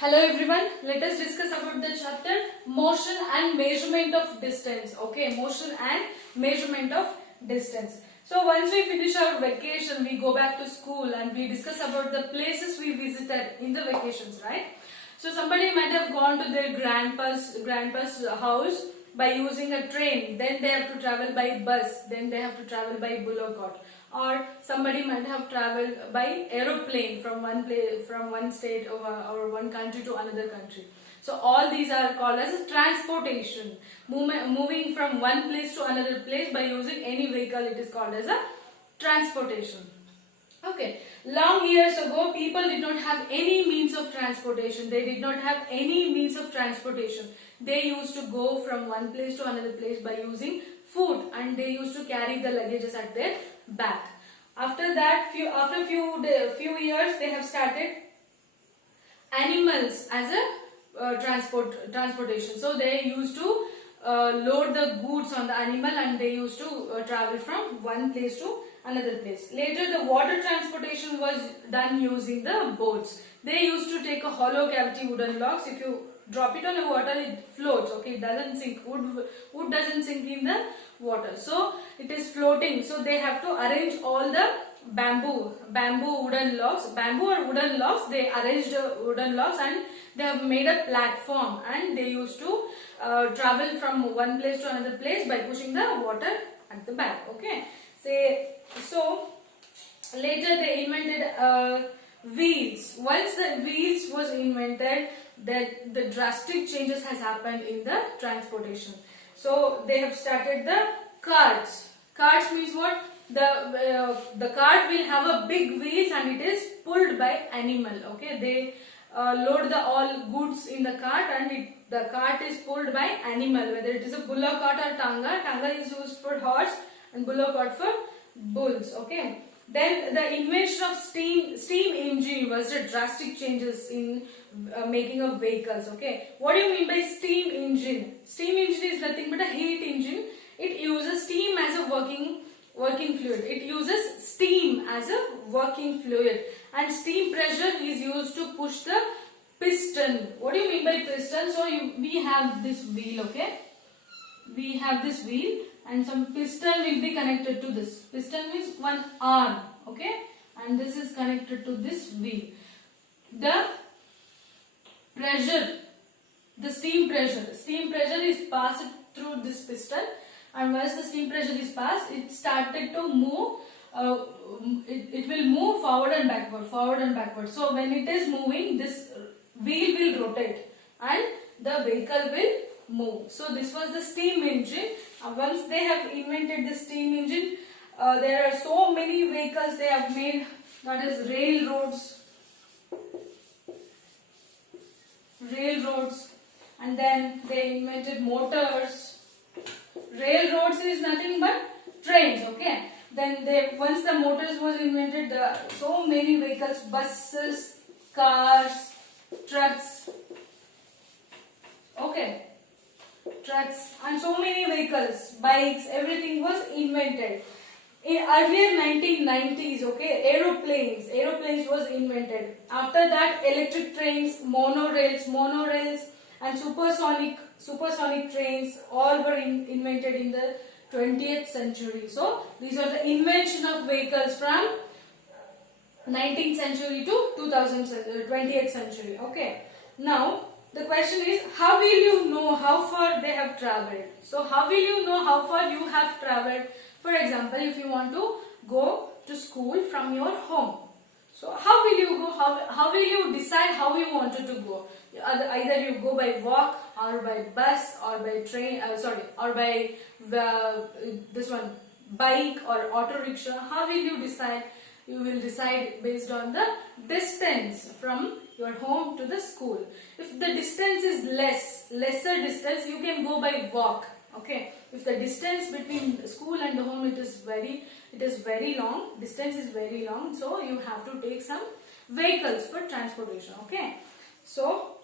Hello everyone, let us discuss about the chapter motion and measurement of distance. Okay, motion and measurement of distance. So once we finish our vacation, we go back to school and we discuss about the places we visited in the vacations, right? So somebody might have gone to their grandpa's house by using a train, then they have to travel by bus, then they have to travel by bullock cart, or somebody might have traveled by aeroplane from one state or one country to another country. So all these are called as transportation. Moving from one place to another place by using any vehicle, it is called as a transportation. Okay, long years ago, people did not have any means of transportation. They did not have any means of transportation. They used to go from one place to another place by using food, and they used to carry the luggages at their back. After that, after few years, they have started animals as a transportation. So they used to load the goods on the animal, and they used to travel from one place to another place. Later, the water transportation was done using the boats. They used to take a hollow cavity wooden logs. If you drop it on the water, it floats. Okay, it doesn't sink. Wood doesn't sink in the water, so it is floating. So they have to arrange all the bamboo wooden logs, bamboo or wooden logs. They arranged wooden logs and they have made a platform, and they used to travel from one place to another place by pushing the water at the back. Okay, so later they invented wheels. Once the wheels was invented, that the drastic changes has happened in the transportation. So they have started the carts. Carts means what? The cart will have a big wheels and it is pulled by animal. Okay, they load the all goods in the cart, and the cart is pulled by animal, whether it is a bullock cart or tanga. Tanga is used for horse and bullock cart for bulls. Okay, then the invention of steam engine was the drastic changes in making of vehicles. Okay, what do you mean by steam engine? Steam engine is nothing but a heat engine. It uses steam as a working fluid. It uses steam as a working fluid, and steam pressure is used to push the piston. What do you mean by piston? So we have this wheel. Okay, we have this wheel, and some piston will be connected to this. Piston means one arm. Okay, and this is connected to this wheel. The pressure, the steam pressure is passed through this piston, and once the steam pressure is passed, it started to move. It will move forward and backward. So when it is moving, this wheel will rotate and the vehicle will move. So this was the steam engine. Once they have invented the steam engine, there are so many vehicles they have made. That is railroads, and then they invented motors. Railroads is nothing but trains. Okay, then once the motors was invented, so many vehicles, buses, cars, trucks. Okay, trucks and so many vehicles, bikes, everything was invented. In earlier 1990s, okay, aeroplanes was invented. After that, electric trains, monorails and supersonic trains, all were invented in the 20th century. So these are the invention of vehicles from 19th century to 20th century. Okay, now the question is, how will you know how far they have traveled? So how will you know how far you have traveled? For example, if you want to go to school from your home, so how will you go? How will you decide how you wanted to go? Either you go by walk, or by bus, or by train, or by this one, bike or auto rickshaw. How will you decide? You will decide based on the distance from your home to the school. If the distance is lesser distance, you can go by walk. Okay, if the distance between school and the home it is very long, distance is very long, so you have to take some vehicles for transportation. Okay, so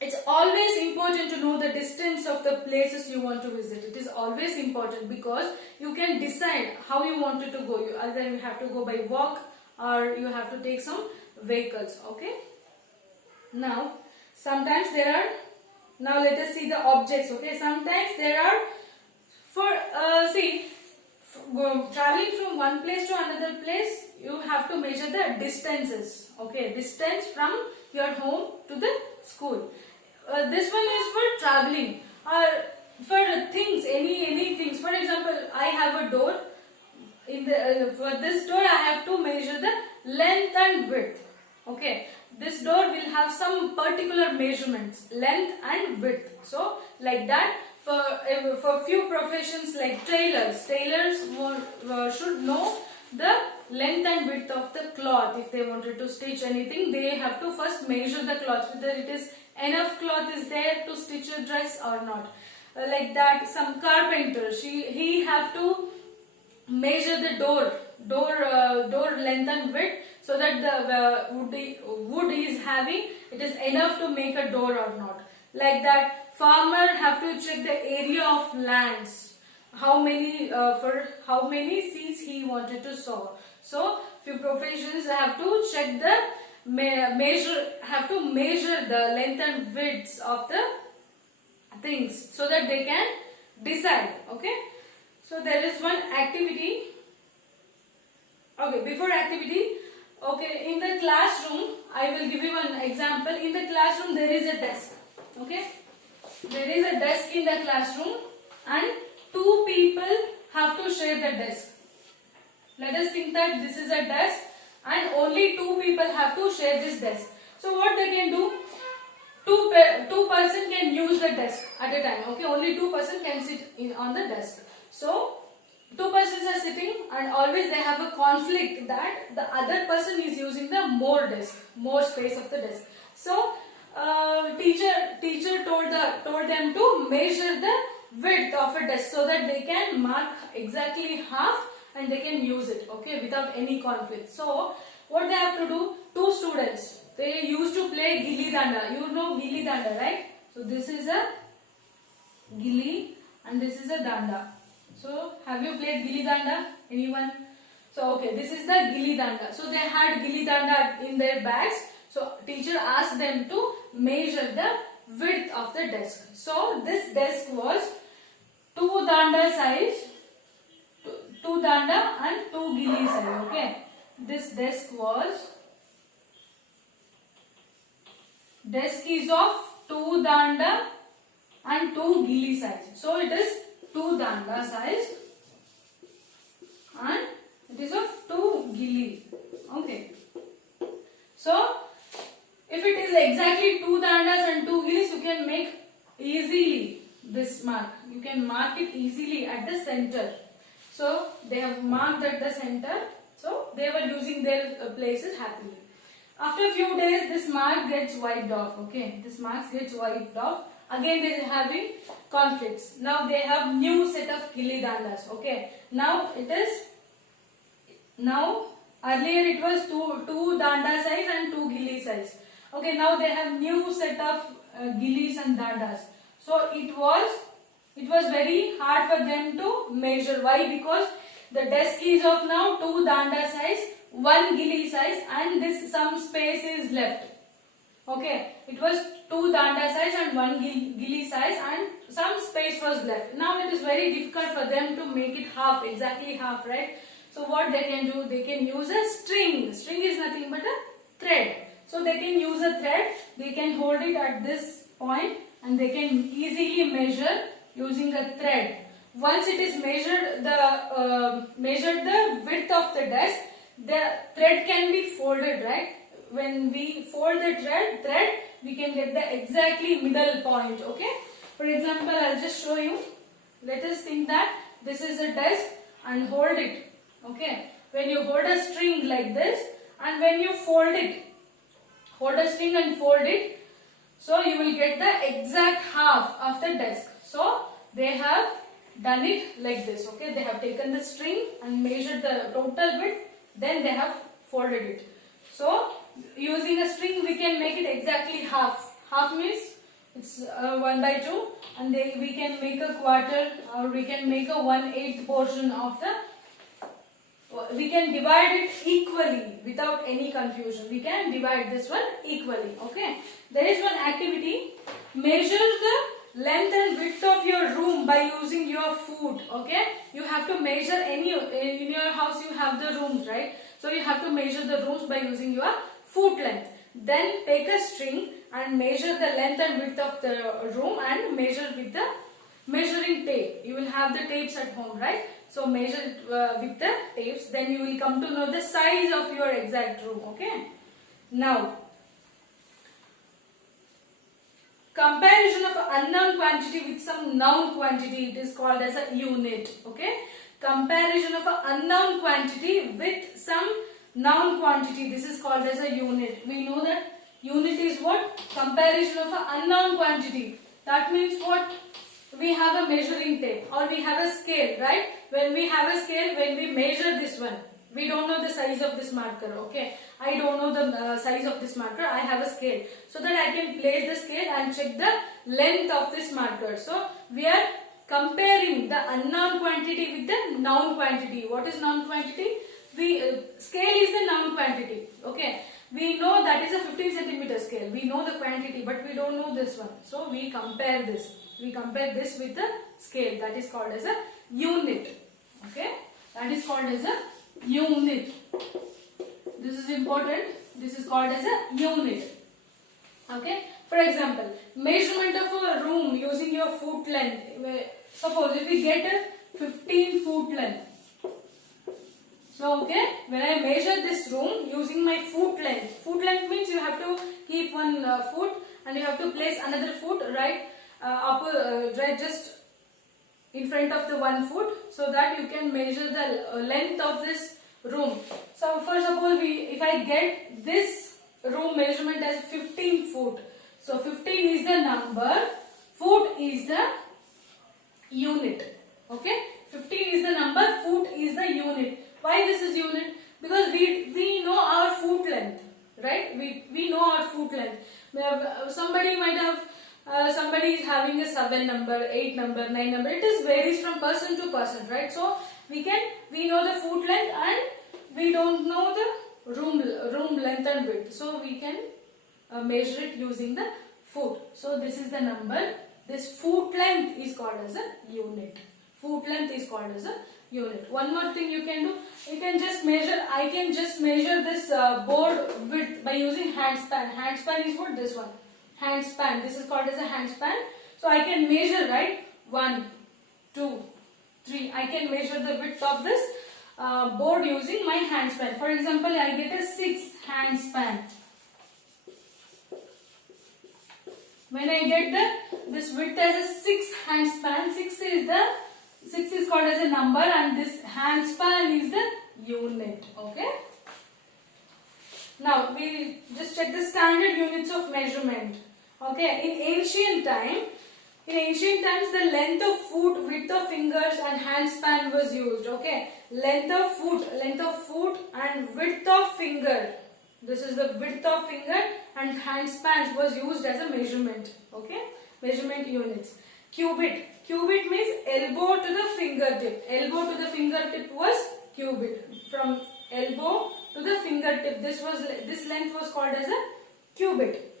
it's always important to know the distance of the places you want to visit. It is always important because you can decide how you wanted to go. Either you have to go by walk or you have to take some vehicles. Okay, now Sometimes there are, now let us see the objects. Okay, sometimes there are, for traveling from one place to another place, you have to measure the distances. Okay, distance from your home to the school. This one is for traveling, or for things, any things. For example, I have a door. In the for this door, I have to measure the length and width. Okay, this door will have some particular measurements, length and width. So like that, for few professions like tailors should know the length and width of the cloth. If they wanted to stitch anything, they have to first measure the cloth, whether it is enough cloth is there to stitch a dress or not. Like that, some carpenter, he have to measure the door length and width, so that the wood he is having, it is enough to make a door or not. Like that, farmer have to check the area of lands, how many for how many seeds he wanted to sow. So few professions have to check the have to measure the length and widths of the things, so that they can decide. Okay, so there is one activity. Okay, before activity, okay, in the classroom, I will give you one example. In the classroom, there is a desk. Okay, there is a desk in the classroom, and two people have to share the desk. Let us think that this is a desk, and only two people have to share this desk. So what they can do? Two person can use the desk at a time. Okay, only two person can sit on the desk. So two persons are sitting, and always they have a conflict that the other person is using the more space of the desk. So teacher told them to measure the width of a desk, so that they can mark exactly half and they can use it, okay, without any conflict. So what they have to do? Two students, they used to play gilli danda. You know gilli danda, right? So this is a gilli and this is a danda. So have you played gilli danda? Anyone? So okay, this is the gilli danda. So they had gilli danda in their bags. So teacher asked them to measure the width of the desk. So this desk was 2 danda size, 2 danda and 2 gilli size. Okay, this desk is of 2 danda and 2 gilli size. So it is 2 danda size and it is of 2 gilli. Okay. So if it is exactly 2 dandas and 2 gillis, you can make easily this mark. You can mark it easily at the center. So they have marked at the center. So they were using their places happily. After a few days, this mark gets wiped off. Okay, this mark gets wiped off. Again, they are having conflicts. Now they have new set of gilli dandas. Okay, now it is earlier it was two danda size and 2 gilli size. Okay, now they have new set of gillis and dandas. So it was very hard for them to measure. Why? Because the desk is of now 2 danda size, 1 gilli size, and this some space is left. Okay, it was 2 danda size and 1 gilli size, and some space was left. Now it is very difficult for them to make it half, exactly half, right? So what they can do? They can use a string. String is nothing but a thread. So they can use a thread. They can hold it at this point, and they can easily measure using a thread. Once it is measured the width of the desk, the thread can be folded, right? When we fold the thread, we can get the exactly middle point. Okay. For example, I'll just show you. Let us think that this is a desk and hold it. Okay. When you hold a string like this, and when you fold it, hold a string and fold it, so you will get the exact half of the desk. So they have done it like this. Okay, they have taken the string and measured the total width, then they have folded it. So using a string, we can make it exactly half. Half means it's 1/2, and we can make a quarter, or we can make a 1/8 portion of the we can divide it equally without any confusion. We can divide this one equally. Okay. There is one activity. Measure the length and width of your room by using your foot. Okay. You have to measure any, in your house you have the rooms, right? So you have to measure the rooms by using your foot length. Then take a string and measure the length and width of the room and measure with the measuring tape. You will have the tapes at home, right? So measure it with the tapes. Then you will come to know the size of your exact room. Okay. Now, comparison of an unknown quantity with some known quantity, it is called as a unit. Okay. Comparison of an unknown quantity with some known quantity, this is called as a unit. We know that unit is what? Comparison of an unknown quantity. That means what? We have a measuring tape or we have a scale, right? When we have a scale, when we measure this one, we don't know the size of this marker. Okay, I don't know the size of this marker. I have a scale, so that I can place the scale and check the length of this marker. So we are comparing the unknown quantity with the known quantity. What is known quantity? Scale is the known quantity. Okay, we know that is a 15 centimeter scale. We know the quantity, but we don't know this one. So we compare this. We compare this with the scale. That is called as a unit. Okay, that is called as a unit. This is important. This is called as a unit. Okay. For example, measurement of a room using your foot length. Suppose if we get a 15 foot length. So, okay, when I measure this room using my foot length means you have to keep one foot and you have to place another foot right right just in front of the one foot, so that you can measure the length of this room. So, for suppose if I get this room measurement as 15 foot. So, 15 is the number, foot is the unit. Okay, 15 is the number, foot is the unit. Why this is unit? Because we know our foot length, right? We know our foot length. Somebody might have, somebody is having a 7 number, 8 number, 9 number. It is varies from person to person, right? So we know the foot length and we don't know the room length and width. So we can measure it using the foot. So this is the number. This foot length is called as a unit. Foot length is called as a unit. One more thing you can do, you can just measure, I can just measure this board width by using handspan. Handspan is what? This one. Handspan. This is called as a handspan. So I can measure, right? 1, 2, 3. I can measure the width of this board using my handspan. For example, I get a 6 handspan. When I get this width as a 6 handspan, 6 is called as a number and this handspan is the unit. Okay. Now we just check the standard units of measurement. Okay. In ancient times the length of foot, width of fingers and handspan was used. Okay. Length of foot and width of finger. This is the width of finger and handspans was used as a measurement. Okay. Measurement units. Cubit. Cubit means elbow to the fingertip. Elbow to the fingertip was cubit. From elbow to the fingertip, this length was called as a cubit.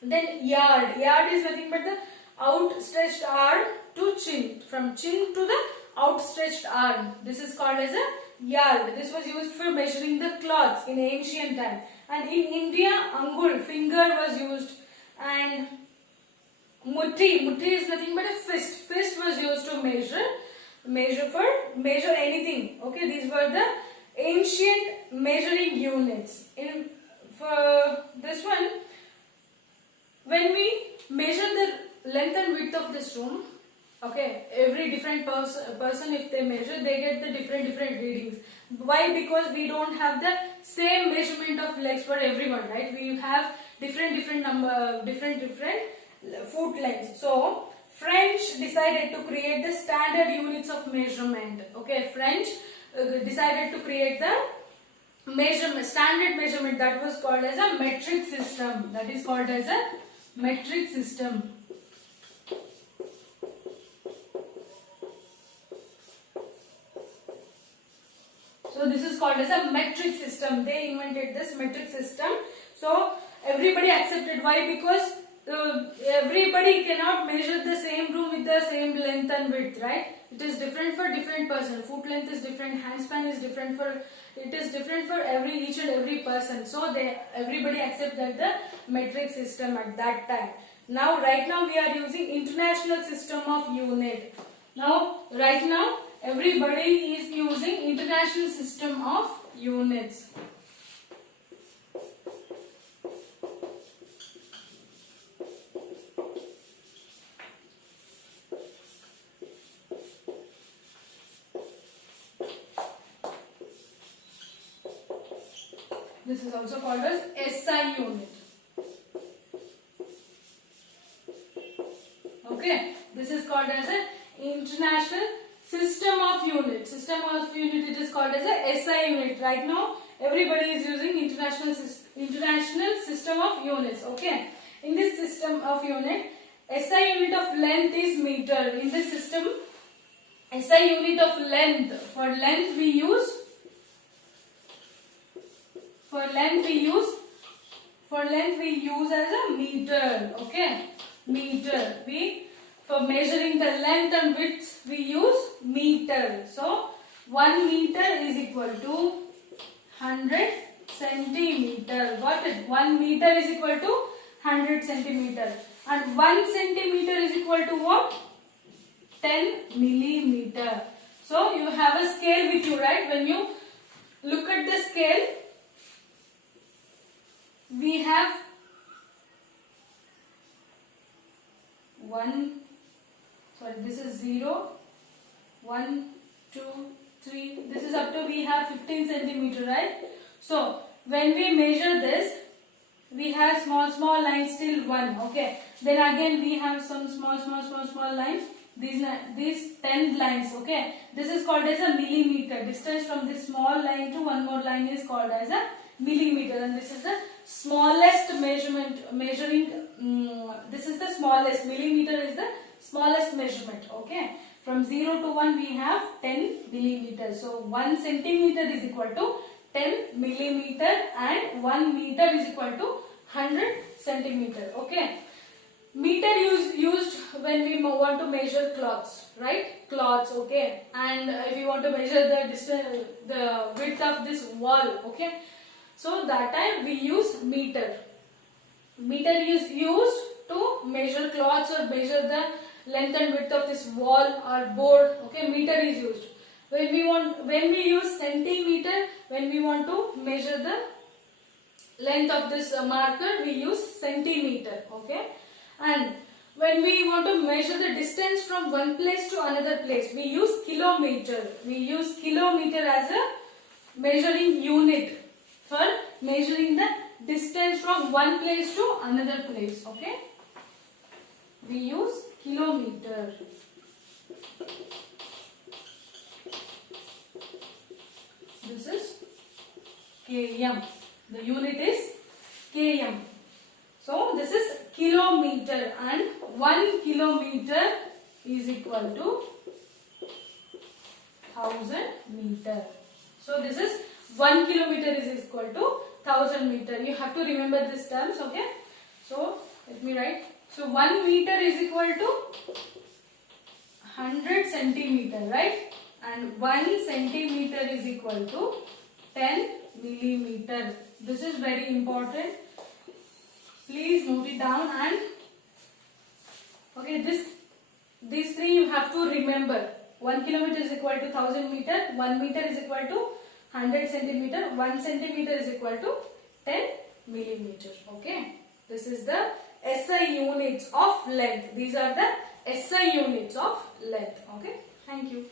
Then yard. Yard is nothing but the outstretched arm to chin. From chin to the outstretched arm. This is called as a yard. This was used for measuring the cloths in ancient time. And in India, angul, finger was used, and muthi is nothing but a fist. Fist was used to measure anything. Okay, these were the ancient measuring units. For this one, when we measure the length and width of this room, okay, every different person if they measure, they get the different readings. Why? Because we don't have the same measurement of legs for everyone, right? We have different foot lengths. So French decided to create the standard units of measurement. Okay, French decided to create the standard measurement that was called as a metric system. That is called as a metric system. So this is called as a metric system. They invented this metric system. So everybody accepted. Why? Because everybody cannot measure the same room with the same length and width, right? It is different for different person. Foot length is different, hand span is different for, it is different for each and every person. So everybody accepted the metric system at that time. Now right now we are using international system of unit. Right now everybody is using international system of units. This is also called as SI unit. Okay, this is called as an international system of unit. System of unit, it is called as a SI unit. Right now everybody is using international system of units. Okay, in this system of unit, SI unit of length is meter. In this system, SI unit of length, for length we use as a meter. Okay, meter. For measuring the length and width we use meter. So 1 meter is equal to 100 centimeter. Got it? 1 meter is equal to 100 centimeter. And 1 centimeter is equal to what? 10 millimeter. So you have a scale with you, right? When you look at the scale, we have 0, 1, 2, 3. This is up to, we have 15 centimeter, right? So when we measure this, we have small lines till 1. Okay. Then again we have some small lines. These 10 lines. Okay. This is called as a millimeter. Distance from this small line to one more line is called as a millimeter, and this is the smallest measurement. This is the smallest. Millimeter is the smallest measurement. Okay. From 0 to 1 we have 10 millimeters. So 1 centimeter is equal to 10 millimeter and 1 meter is equal to 100 centimeter. Okay. Meter used when we want to measure cloths, right? Cloths. Okay. And if you want to measure the distance, the width of this wall. Okay. So that time we use meter. Meter is used to measure cloths or measure the length and width of this wall or board. Okay, meter is used. When we use centimeter, when we want to measure the length of this marker, we use centimeter. Okay, and when we want to measure the distance from one place to another place, we use kilometer. We use kilometer as a measuring unit for measuring the distance from one place to another place. Okay, we use kilometer. This is km. The unit is km. So this is kilometer, and 1 kilometer is equal to 1000 meter. So this is 1 kilometer is equal to 1000 meter. You have to remember these terms. Okay. So let me write. So 1 meter is equal to 100 centimeter, right? And 1 centimeter is equal to 10 millimeter. This is very important. Please note it down. And okay, these three you have to remember. 1 kilometer is equal to 1000 meter. 1 meter is equal to 100 centimeter. 1 centimeter is equal to 10 millimeter. Okay. This is the SI units of length. These are the SI units of length. Okay. Thank you.